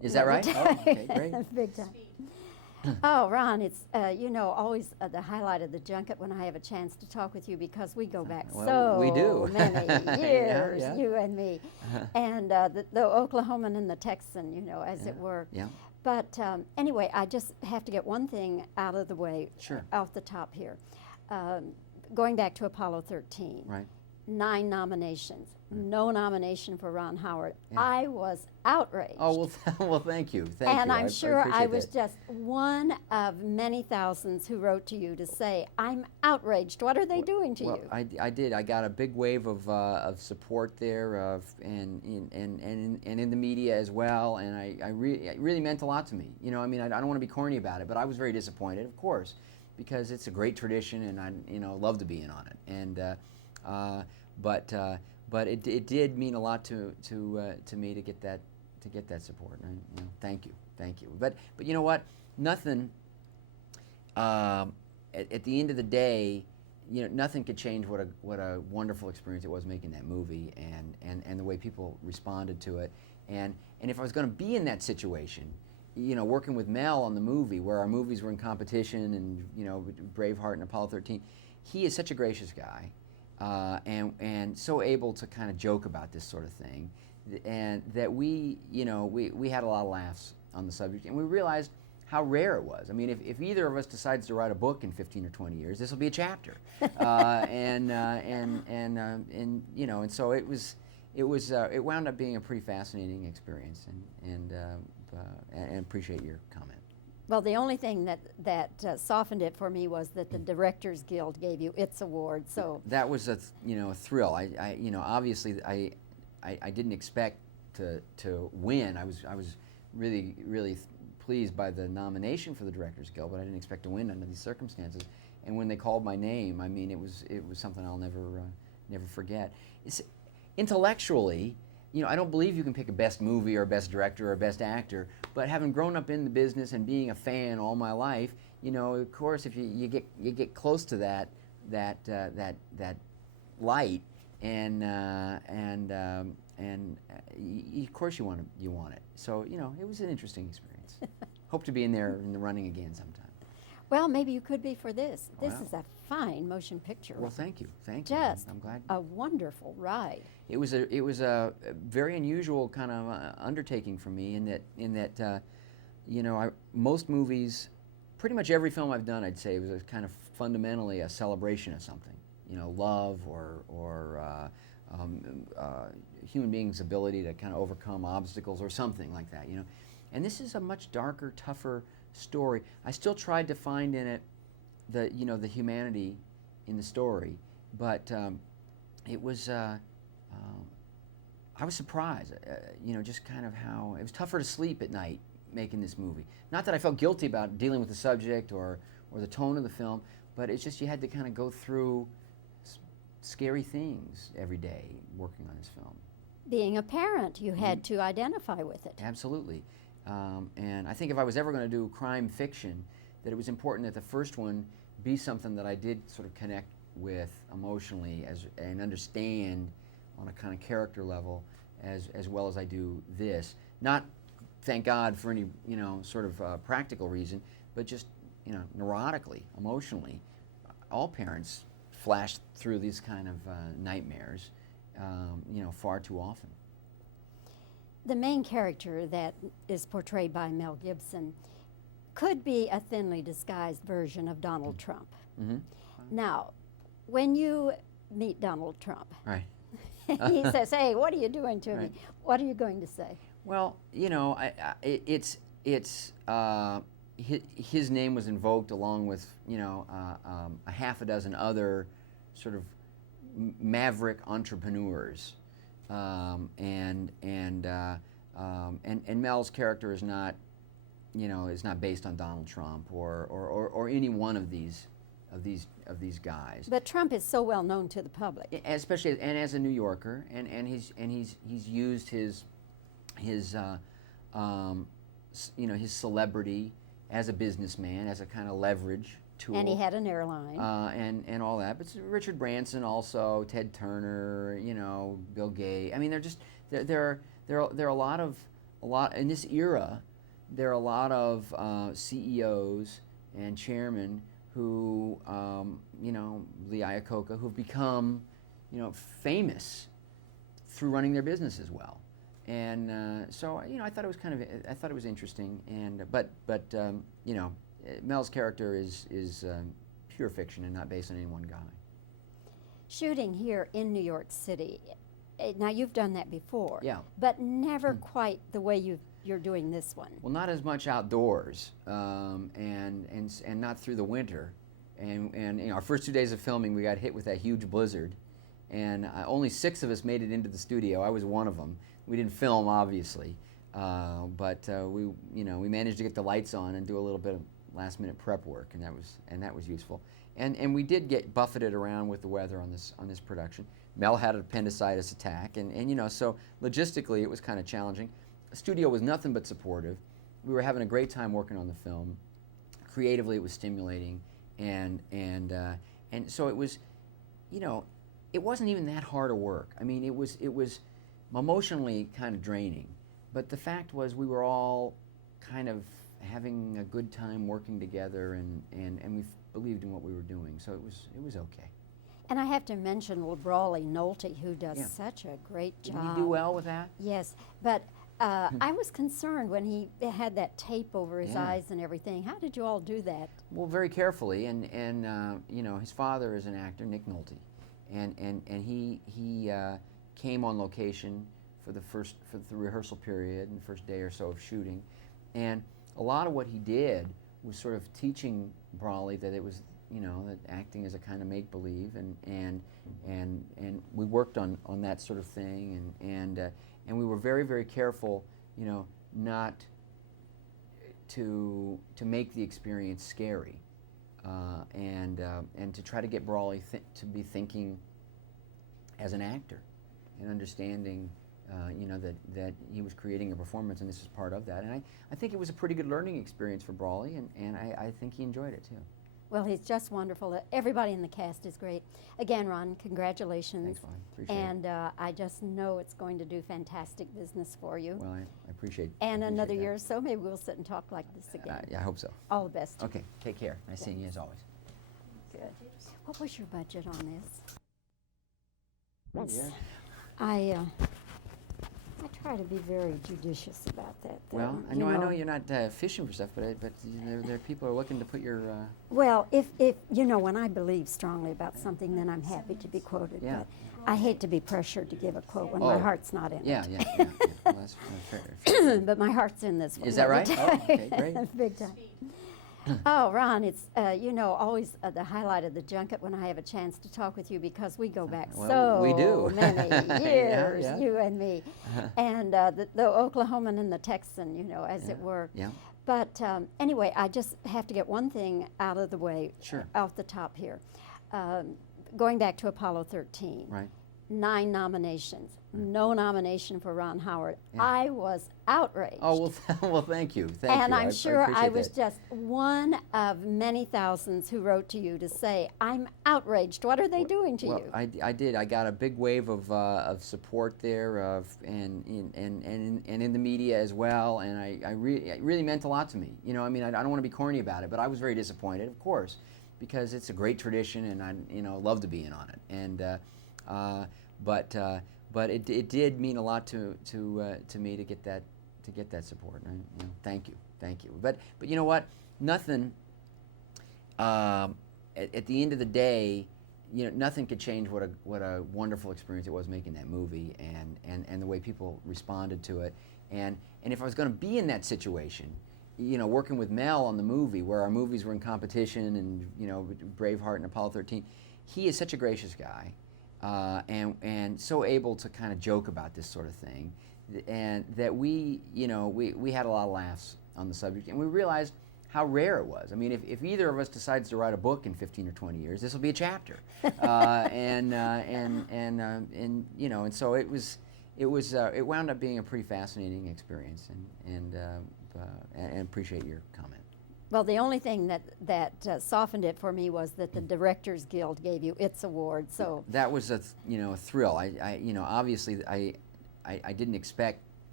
Is that right? Oh, okay, great. Big time. Oh, Ron, it's always the highlight of the junket when I have a chance to talk with you because we go back Well, we do. many years, Yeah. you and me, and the Oklahoman and the Texan, as it were. Yeah. But anyway, I just have to get one thing out of the way, Sure. off the top here. Going back to Apollo 13. Right. 9 nominations, no nomination for Ron Howard. Yeah. I was outraged. Oh, well, thank you. Thank and you. I'm sure I appreciate was that. just one of many thousands who wrote to you to say, I'm outraged. What are they doing to you? I did. I got a big wave of support there, and in the media as well, and it really meant a lot to me. I mean, I don't want to be corny about it, but I was very disappointed, of course, because it's a great tradition, and I love to be in on it. And but it did mean a lot to me to get that support. And thank you. But you know what? Nothing. At the end of the day, nothing could change what a wonderful experience it was making that movie, and the way people responded to it. And if I was going to be in that situation, working with Mel on the movie, where our movies were in competition, and Braveheart and Apollo 13, he is such a gracious guy. And so able to kind of joke about this sort of thing, and that we had a lot of laughs on the subject, and we realized how rare it was. I mean, if either of us decides to write a book in 15 or 20 years, this will be a chapter, and so it wound up being a pretty fascinating experience, and appreciate your comment. Well, the only thing that softened it for me was that the Directors Guild gave you its award. So that was a thrill. Obviously I didn't expect to win. I was really pleased by the nomination for the Directors Guild, but I didn't expect to win under these circumstances. And when they called my name, I mean, it was something I'll never forget. Intellectually, I don't believe you can pick a best movie or best director or best actor, but having grown up in the business and being a fan all my life, of course, if you get close to that light, and of course you want it. So it was an interesting experience. Hope to be in the running again sometime. Well, maybe you could be for this. This Wow. is a fine motion picture. Well, thank you. Just I'm glad. a wonderful ride. It was a very unusual kind of undertaking for me in that most movies, pretty much every film I've done, I'd say was a kind of fundamentally a celebration of something, love or human beings' ability to kind of overcome obstacles or something like that, And this is a much darker, tougher story. I still tried to find in it the humanity in the story, but it was. I was surprised, just kind of how it was tougher to sleep at night making this movie. Not that I felt guilty about dealing with the subject or the tone of the film, but it's just you had to kind of go through scary things every day working on this film. Being a parent, you had to identify with it. Absolutely. And I think if I was ever going to do crime fiction, that it was important that the first one be something that I did sort of connect with emotionally and understand on a kind of character level as well as I do this. Not, thank God, for any sort of practical reason, but just neurotically, emotionally. All parents flash through these kind of nightmares, far too often. The main character that is portrayed by Mel Gibson could be a thinly disguised version of Donald Trump. Mm-hmm. Now, when you meet Donald Trump, Right. he says, "Hey, what are you doing to Right. me?" What are you going to say? Well, his name was invoked along with a half a dozen other sort of maverick entrepreneurs, and Mel's character is not based on Donald Trump or any one of these guys. But Trump is so well known to the public. Especially and as a New Yorker, and he's used his celebrity as a businessman, as a kind of leverage tool. And he had an airline. And all that. But Richard Branson also, Ted Turner, Bill Gates. I mean, there are a lot of a lot in this era. There are a lot of CEOs and chairmen who, Lee Iacocca, who've become, famous through running their businesses well. And so, I thought it was I thought it was interesting. And Mel's character is pure fiction and not based on any one guy. Shooting here in New York City, now you've done that before, Yeah. but never quite the way you're doing this one. Well, not as much outdoors, and not through the winter. And our first 2 days of filming, we got hit with that huge blizzard, and only 6 of us made it into the studio. I was one of them. We didn't film, obviously, but we managed to get the lights on and do a little bit of last-minute prep work, and that was useful. And we did get buffeted around with the weather on this production. Mel had an appendicitis attack, and so logistically it was kind of challenging. The studio was nothing but supportive. We were having a great time working on the film. Creatively, it was stimulating, and so it was, it wasn't even that hard of work. I mean, it was emotionally kind of draining, but the fact was we were all kind of having a good time working together, and we believed in what we were doing, so it was okay. And I have to mention little Brawley Nolte, who does Yeah. such a great job. Did he do well with that? Yes, but I was concerned when he had that tape over his Yeah. eyes and everything. How did you all do that? Well, very carefully, and his father is an actor, Nick Nolte, and he came on location for the rehearsal period and the first day or so of shooting, and a lot of what he did was sort of teaching Brawley that it was, that acting is a kind of make-believe, and we worked on that sort of thing, and we were very, very careful, not to make the experience scary, and to try to get Brawley to be thinking as an actor and understanding, that he was creating a performance, and this is part of that. And I think it was a pretty good learning experience for Brawley, and I think he enjoyed it too. Well, he's just wonderful. Everybody in the cast is great. Again, Ron, congratulations. Thanks, Vaughn. Appreciate and I just know it's going to do fantastic business for you. Well, I appreciate And appreciate another that. year or so, maybe we'll sit and talk like this again. Yeah, I hope so. All the best. Okay, take care. Nice seeing you as always. Good. What was your budget on this? Yeah. I try to be very judicious about that. Though, Well, I know you're not fishing for stuff, but there are people who are looking to put your. Well, if when I believe strongly about something, then I'm happy to be quoted. Yeah. But I hate to be pressured to give a quote when my Oh. hear's not in Yeah, it. yeah. Well, that's fair. But my heart's in this one. Is that let me right? tell Oh, okay, great. Big time. Oh, Ron, it's always the highlight of the junket when I have a chance to talk with you, because we go back Well, we do. many years, Yeah. you and me, and the Oklahoman and the Texan, as it were. Yeah. But anyway, I just have to get one thing out of the way, Sure. off the top here. Going back to Apollo 13, Right. 9 nominations, no nomination for Ron Howard. Yeah. I was outraged. Oh well, thank you. Thank And you. I'm sure I appreciate was that. just one of many thousands who wrote to you to say, I'm outraged. What are they doing to Well, you? I did. I got a big wave of support there, and in the media as well, and it really meant a lot to me. I mean, I don't want to be corny about it, but I was very disappointed, of course, because it's a great tradition, and I love to be in on it. And but it did mean a lot to me to get that support. And thank you. But you know what? Nothing. At the end of the day, nothing could change what a wonderful experience it was making that movie, and the way people responded to it. And if I was going to be in that situation, working with Mel on the movie, where our movies were in competition, and Braveheart and Apollo 13, he is such a gracious guy. And so able to kind of joke about this sort of thing, and that we had a lot of laughs on the subject, and we realized how rare it was. I mean, if either of us decides to write a book in 15 or 20 years, this will be a chapter, and so it wound up being a pretty fascinating experience, and appreciate your comment. Well, the only thing that softened it for me was that the Directors Guild gave you its award. So that was a thrill. I obviously I didn't expect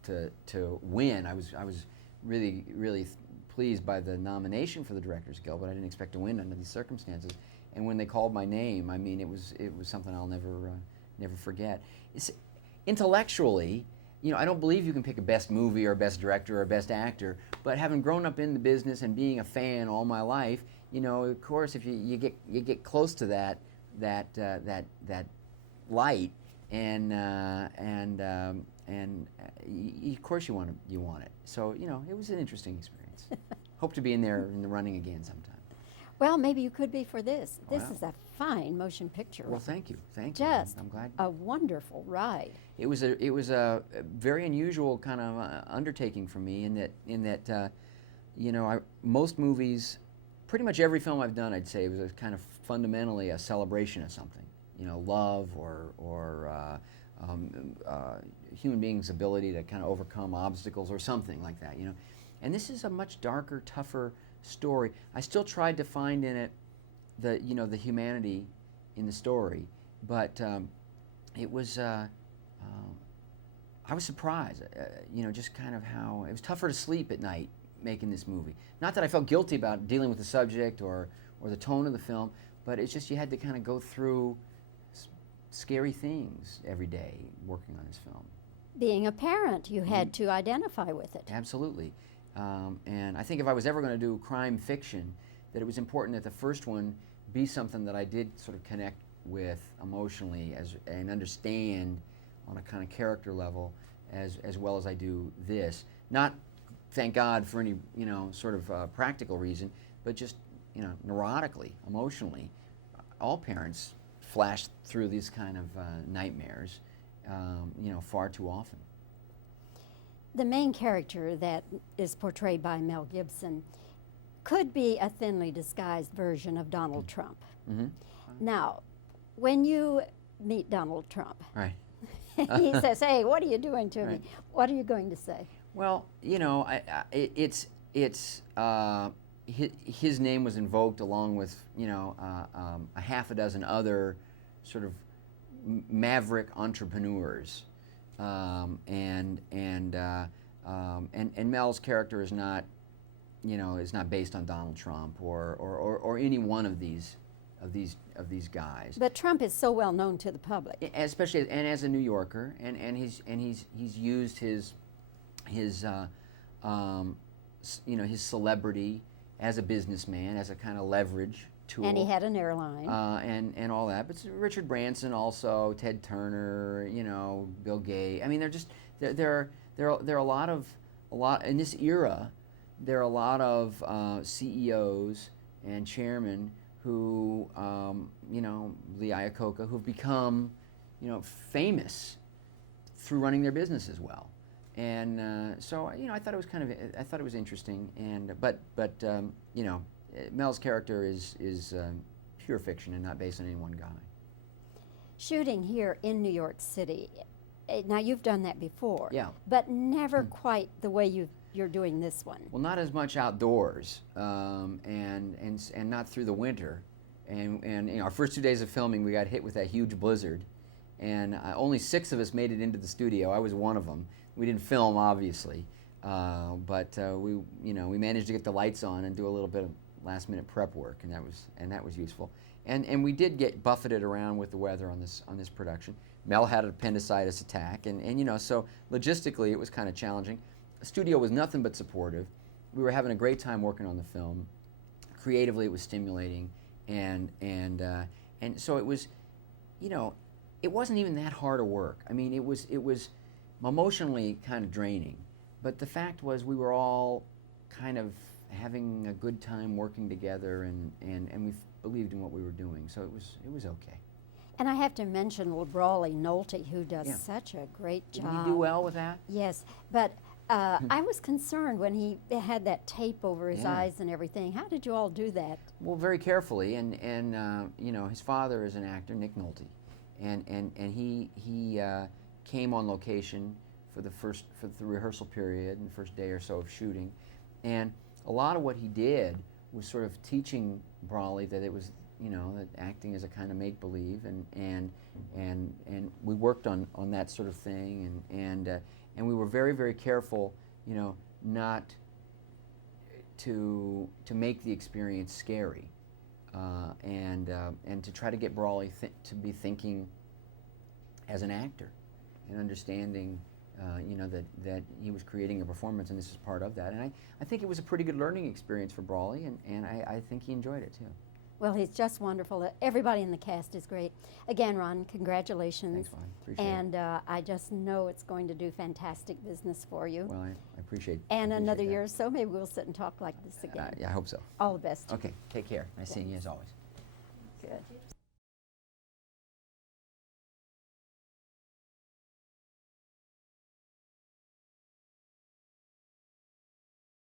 to win. I was really pleased by the nomination for the Directors Guild, but I didn't expect to win under these circumstances. And when they called my name, I mean, it was something I'll never forget. It's, intellectually, you know, I don't believe you can pick a best movie or best director or best actor, but having grown up in the business and being a fan all my life, you know, of course, if you get close to that light, and of course you want it. So, you know, it was an interesting experience. Hope to be in there in the running again sometime. Well, maybe you could be for this. This Wow. is a fine motion picture. Well, thank you. Just I'm glad. a wonderful ride. It was a very unusual kind of undertaking for me in that you know, most movies, pretty much every film I've done, I'd say, was a kind of fundamentally a celebration of something. You know, love or human beings' ability to kind of overcome obstacles or something like that. You know, and this is a much darker, tougher story. I still tried to find in it the humanity in the story, but it was I was surprised, you know, just kind of how it was tougher to sleep at night making this movie. Not that I felt guilty about dealing with the subject or the tone of the film, but it's just you had to kind of go through scary things every day working on this film. Being a parent, you had to identify with it. Absolutely. And I think if I was ever going to do crime fiction, that it was important that the first one be something that I did sort of connect with emotionally and understand on a kind of character level as well as I do this. Not, thank God, for any, you know, sort of practical reason, but just, you know, neurotically, emotionally. All parents flash through these kind of nightmares, you know, far too often. The main character that is portrayed by Mel Gibson could be a thinly disguised version of Donald Trump. Mm-hmm. Now, when you meet Donald Trump, Right. he says, "Hey, what are you doing to me?" Right. What are you going to say? Well, you know, his name was invoked along with, you know, a half a dozen other sort of maverick entrepreneurs, and Mel's character is not, you know, is not based on Donald Trump or any one of these guys. But Trump is so well known to the public. Especially and as a New Yorker, and he's used his you know, his celebrity as a businessman, as a kind of leverage tool. And he had an airline. And all that. But Richard Branson also, Ted Turner, you know, Bill Gates. I mean, there are a lot in this era. There are a lot of CEOs and chairmen who, you know, Lee Iacocca, who've become, you know, famous through running their businesses well. And so, you know, I thought it was interesting. And but you know, Mel's character is pure fiction and not based on any one guy. Shooting here in New York City. Now you've done that before. Yeah. But never quite the way you're doing this one. Well, not as much outdoors, and not through the winter. And you know, our first 2 days of filming, we got hit with that huge blizzard, and only 6 of us made it into the studio. I was one of them. We didn't film, obviously, but we managed to get the lights on and do a little bit of last-minute prep work, and that was useful. And we did get buffeted around with the weather on this production. Mel had an appendicitis attack, and you know, so logistically it was kind of challenging. The studio was nothing but supportive. We were having a great time working on the film. Creatively, it was stimulating, and so it was, you know, it wasn't even that hard of work. I mean, it was emotionally kind of draining, but the fact was we were all kind of having a good time working together, and we believed in what we were doing, so it was okay. And I have to mention Brawley Nolte, who does such a great job. Did he do well with that? Yes, but I was concerned when he had that tape over his eyes and everything. How did you all do that? Well, very carefully, and you know, his father is an actor, Nick Nolte, and he came on location for the rehearsal period and the first day or so of shooting, and a lot of what he did was sort of teaching Brawley that it was, you know, that acting is a kind of make-believe, and we worked on that sort of thing, and and we were very, very careful, you know, not to make the experience scary, and to try to get Brawley to be thinking as an actor and understanding, you know, that he was creating a performance, and this is part of that. And I think it was a pretty good learning experience for Brawley, and I think he enjoyed it too. Well, he's just wonderful. Everybody in the cast is great. Again, Ron, congratulations. Thanks, Vaughn. Appreciate and it. I just know it's going to do fantastic business for you. Well, I appreciate. And appreciate another that. year or so, maybe we'll sit and talk like this again. Yeah, I hope so. All the best. Okay, take care. Nice seeing you as always. Good.